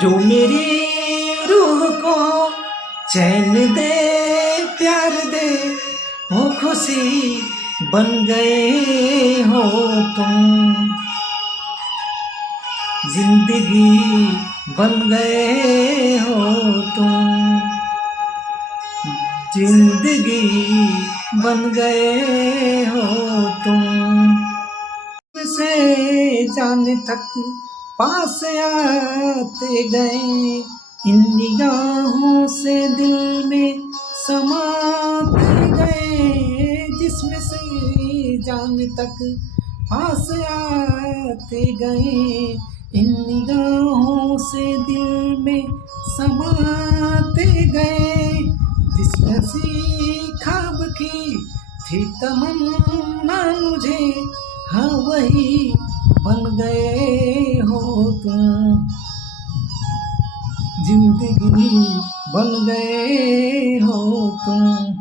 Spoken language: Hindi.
जो मेरी रूह को चैन दे, प्यार दे, वो खुशी बन गए हो तुम। जिंदगी बन गए हो तुम, जिंदगी बन गए हो तुम। से जाने तक पास आते गए, इन निगाहों से दिल में समाते गए। जिस्म से जाने तक पास आते गए, इन निगाहों से दिल में समाते गए। जिस हंसी ख्वाब की थी तमन्ना मुझे, हाँ वही बन गए हो तुम। जिंदगी बन गए हो तुम।